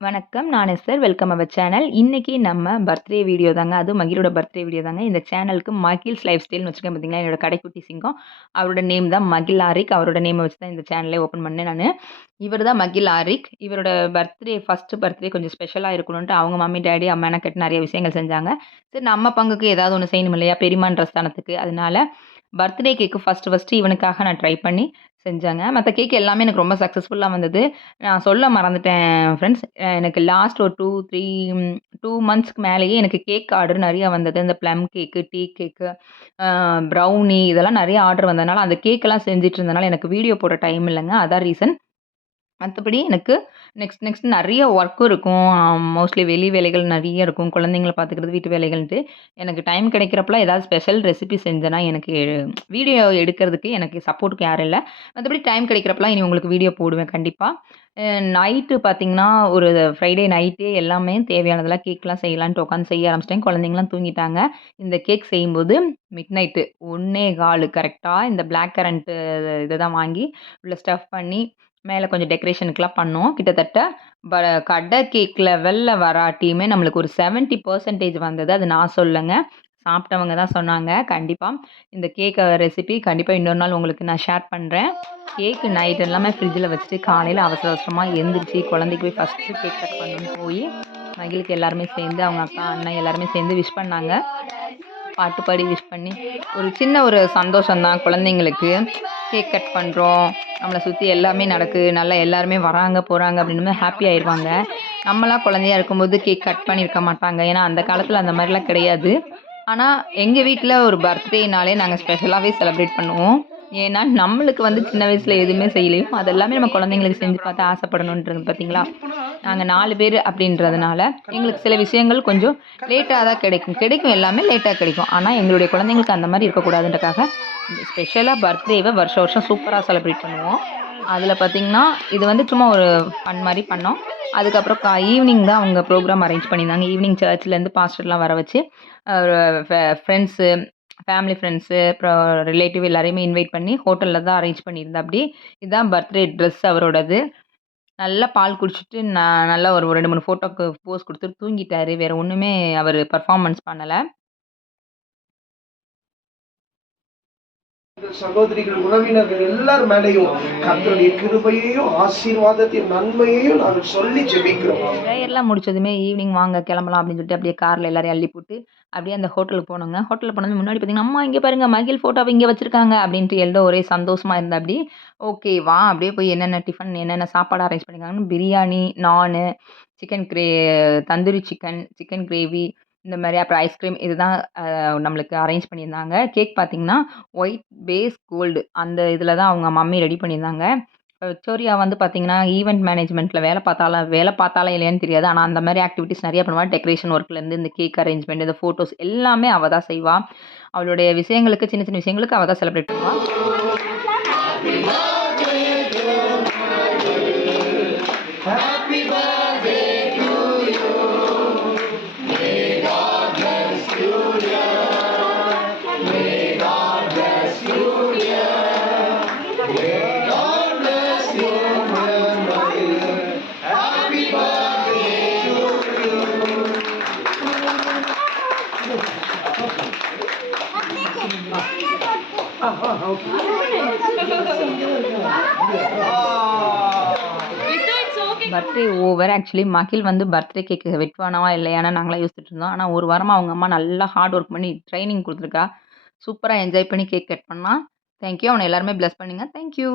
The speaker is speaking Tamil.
வணக்கம். நான் எஸ்தர். Welcome our channel. இன்னைக்கு நம்ம பர்த்டே வீடியோ தாங்க. அதுவும் மகிழோட பர்த்டே வீடியோ தாங்க. இந்த சேனலுக்கு மகிழ்ஸ் லைஃப் ஸ்டைல்னு வச்சிருக்கேன் பார்த்தீங்களா, என்னோட கடைக்குட்டி சிங்கம். அவரோட நேம் தான் மகிழ் ஆரிக். அவரோட நேம வச்சு தான் இந்த சேனலே ஓப்பன் பண்ணேன் நானு. இவரு தான் மகிழ் ஆரிக். இவரோட ஃபர்ஸ்ட் பர்த்டே கொஞ்சம் ஸ்பெஷலா இருக்கணுன்ட்டு அவங்க மம்மி, டாடி மெனக்கெட்டு நெறைய விஷயங்கள் செஞ்சாங்க. சரி நம்ம பங்குக்கு ஏதாவது ஒண்ணு செய்யணும் இல்லையா? பெரியம்மான்ற ஸ்தானத்துக்கு. அதனால பர்த்டே கேக்கு ஃபர்ஸ்ட்டு இவனுக்காக நான் ட்ரை பண்ணி செஞ்சேங்க. மத்த கேக் எல்லாமே எனக்கு ரொம்ப சக்ஸஸ்ஃபுல்லா வந்தது. நான் சொல்ல மறந்துட்டேன் ஃப்ரெண்ட்ஸ். எனக்கு லாஸ்ட் ஒரு 2 மந்த்ஸ்க்கு மேலேயே எனக்கு கேக் ஆர்டர் நெறைய வந்தது. இந்த ப்ளம் கேக்கு, டீ கேக்கு, ப்ரௌனி இதெல்லாம் நெறைய ஆர்டர் வந்ததுனால, அந்த கேக்கெல்லாம் செஞ்சுட்டு இருந்தனால எனக்கு வீடியோ போட டைம் இல்லங்க. அதான் ரீசன். மத்தபடி எனக்கு நெக்ஸ்ட் நெறைய ஒர்க்கும் இருக்கும். மோஸ்ட்லி வெளி வேலைகள் நெறைய இருக்கும். குழந்தைங்கள பார்த்துக்கிறது, வீட்டு வேலைகள்ன்ட்டு. எனக்கு டைம் கிடைக்கிறப்பலாம் ஏதாவது ஸ்பெஷல் ரெசிபி செஞ்சேன்னா, எனக்கு வீடியோ எடுக்கிறதுக்கு எனக்கு சப்போர்ட்டுக்கு யாரும் இல்ல. மத்தபடி டைம் கிடைக்கிறப்பலாம் இனி உங்களுக்கு வீடியோ போடுவேன் கண்டிப்பா. நைட்டு பார்த்தீங்கன்னா, ஒரு ஃப்ரைடே நைட்டே எல்லாமே தேவையானதெல்லாம் கேக்லாம் செய்யலான்ட்டு உட்காந்து செய்ய ஆரம்பிச்சுட்டேன். குழந்தைங்கலாம் தூங்கிட்டாங்க. இந்த கேக் செய்யும்போது மிட் நைட்டு 1:15 கரெக்ட்டா இந்த பிளாக் கரண்ட் இத தான் வாங்கி உள்ள ஸ்டஃப் பண்ணி மேல கொஞ்சம் டெக்கரேஷனுக்குலாம் பண்ணோம். கிட்டத்தட்ட ப கடை கேக் லெவல்ல வராட்டியுமே நம்மளுக்கு ஒரு 70% வந்தது. அது நான் சொல்லங்க. சாப்பிட்டவங்க தான் சொன்னாங்க. கண்டிப்பா. இந்த கேக்க ரெசிபி கண்டிப்பா இன்னொரு நாள் உங்களுக்கு நான் ஷேர் பண்றேன். கேக்கு நைட் எல்லாமே ஃப்ரிட்ஜில வச்சுட்டு காலையில அவசர அவசரமா எந்திரிச்சு குழந்தைக்கு போய் ஃபர்ஸ்ட்டு கேக் கட் பண்ணணும்னு போயி, மகிழுக்கு எல்லாருமே சேர்ந்து அவங்க அக்கா, அண்ணன் எல்லாருமே சேர்ந்து விஷ் பண்ணாங்க. பாட்டு பாடி விஷ் பண்ணி, ஒரு சின்ன ஒரு சந்தோஷம் தான் குழந்தைங்களுக்கு. கேக் கட் பண்ணுறோம், நம்மள சுத்தி எல்லாமே நடக்கு, நல்லா எல்லாருமே வராங்க, போறாங்க அப்படின்னும்போது ஹாப்பி ஆயிருவாங்க. நம்மலாம் குழந்தையா இருக்கும்போது கேக் கட் பண்ணியிருக்க மாட்டாங்க. ஏன்னா, அந்த காலத்தில அந்த மாரிலாம் கிடையாது. ஆனா, எங்க வீட்ல ஒரு பர்த்டேனாலே நாங்க ஸ்பெஷலாவே செலிப்ரேட் பண்ணுவோம். ஏன்னா, நம்மளுக்கு வந்து சின்ன வயசுல எதுவுமே செய்யலையோ, அதெல்லாமே நம்ம குழந்தைங்களுக்கு செஞ்சு பார்த்து ஆசைப்படணுன்றது பார்த்தீங்களா? நாங்க 4 பேரு அப்படின்றதுனால, எங்களுக்கு சில விஷயங்கள் கொஞ்சம் லேட்டா தான் கிடைக்கும். கிடைக்கும் எல்லாமே லேட்டா கிடைக்கும். ஆனா, எங்களுடைய குழந்தைங்களுக்கு அந்த மாரி இருக்கக்கூடாதுன்றக்காக, ஸ்பெஷலா பர்த்டேவ வருஷம் வருஷம் சூப்பரா செலிப்ரேட் பண்ணுவோம். அதில பார்த்தீங்கன்னா, இது வந்து சும்மா ஒரு ஃபன் மாரி பண்ணோம். அதுக்கப்புறம் ஈவினிங் தான் அவங்க ப்ரோகிராம் அரேஞ்ச் பண்ணியிருந்தாங்க. ஈவினிங் சர்ச்லேருந்து பாஸ்டர்லாம் வர வச்சு, அ ஃப்ரெண்ட்ஸு, ஃபேமிலி ஃப்ரெண்ட்ஸு, அப்புறம் ரிலேட்டிவ் எல்லாரையுமே இன்வைட் பண்ணி ஹோட்டல்ல தான் அரேஞ்ச் பண்ணியிருந்தாப்படி. இதுதான் பர்த்டே ட்ரெஸ் அவரோடது. நல்லா பால் குடிச்சிட்டு, நல்லா ஒரு 2, 3 ஃபோட்டோக்கு போஸ் குடுத்துட்டு தூங்கிட்டாரு. வேற ஒண்ணுமே அவரு பெர்ஃபார்மன்ஸ் பண்ணல. சகோதரிகள், உறவினர்கள் எல்லார் மேலேயும் கர்த்தருடைய கிருபையையும் ஆசீர்வாதத்தையும் நன்மையையும் நாங்கள் சொல்லி ஜெபிக்கிறோம். பிரேயர்லாம் முடிச்சதுமே ஈவினிங் வாங்க கிளம்பலாம் அப்படின்னு சொல்லிட்டு அப்படியே கார்ல எல்லாரையும் அள்ளி போட்டு, அப்படியே அந்த ஹோட்டலுக்கு போனோங்க. ஹோட்டல்ல போனதும் முன்னாடி பார்த்தீங்கன்னா, "அம்மா இங்க பாருங்க மகிழ் ஃபோட்டோவ இங்க வச்சிருக்காங்க" அப்படின்ட்டு எல்லாம் ஒரே சந்தோஷமா இருந்தாப்படி. ஓகே வா அப்படியே போய் என்னென்ன டிஃபன், என்னென்ன சாப்பாடு அரேஞ்ச் பண்ணியிருக்காங்கன்னு பிரியாணி, நானு, chicken grey tandoori chicken, chicken gravy இந்த மாரி அப்புறம் ஐஸ்கிரீம் இதுதான் நம்மளுக்கு அரேஞ்ச் பண்ணியிருந்தாங்க. கேக் பார்த்தீங்கன்னா, ஒயிட் பேஸ் கோல்டு அந்த இதில தான் அவங்க மம்மி ரெடி பண்ணியிருந்தாங்க. விக்டோரியா வந்து பார்த்தீங்கன்னா, ஈவென்ட் மேனேஜ்மென்ட்ல வேலை பார்த்தாளா இல்லையான்னு தெரியாது. ஆனா, அந்த மாரி ஆக்டிவிட்டீஸ் நெறைய பண்ணுவா. டெக்கரேஷன் ஒர்க்லேருந்து இந்த கேக் அரேஞ்ச்மெண்ட், இந்த ஃபோட்டோஸ் எல்லாமே அவ தான் செய்வா. அவளுடைய விஷயங்களுக்கு சின்ன சின்ன விஷயங்களுக்கு அவ தான் செலிப்ரேட் பண்ணுவா. Birthday over. ஆக்சுவலி மகிழ் வந்து பர்த்டே கேக் வெட்டுவானா இல்லையான்னு நாங்கலாம் யோசிச்சுட்டு இருந்தோம். ஆனா, ஒரு வாரமா அவங்க அம்மா நல்லா ஹார்ட் ஒர்க் பண்ணி ட்ரெய்னிங் குடுத்துருக்கா. சூப்பரா என்ஜாய் பண்ணி கேக் கட் பண்ணான். Thank you. அவன எல்லாருமே பிளெஸ் பண்ணுங்க. Thank you.